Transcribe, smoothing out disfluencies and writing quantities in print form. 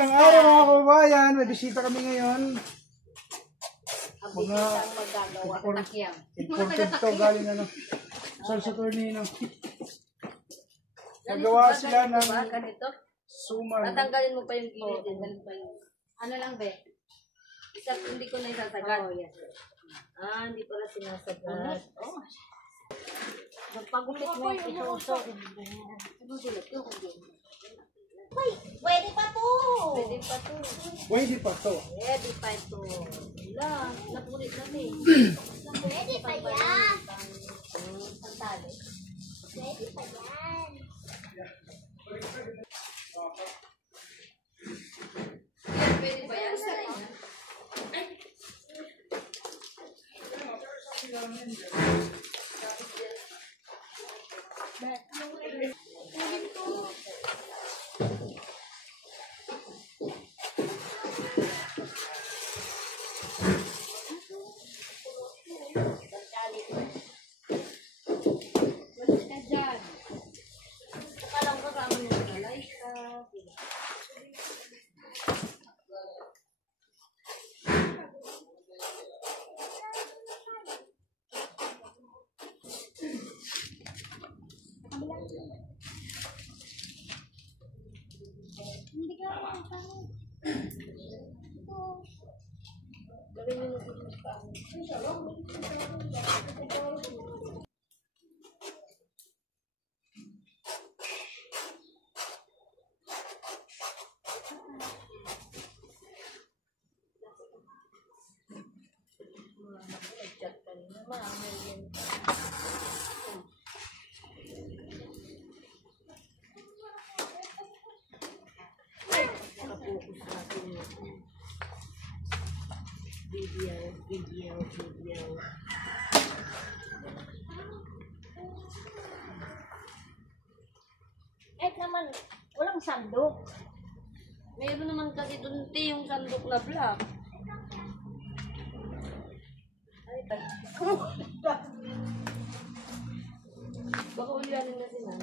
Magandang araw mga kababayan. May bisita kami ngayon. Mga imported to galing ano. Sa Tornino. Nagawa sila ng suman. Tatanggalin mo pa yung gilid. Ano lang be? Hindi ko na isasagad. Hindi pala sinasagad. Magpagupit mo yung isuso. Uy, pwede pa to. Pwede pa to. Pwede pa to. Pwede pa ito. Wala, napulit natin. Pwede pa yan. Pantalo. Pwede pa yan. Pwede ba yan? Hindi ka makakano. Video. Naman, walang sandok. Meron naman kasi doon yung sandok na black. Baka ulianin na sila.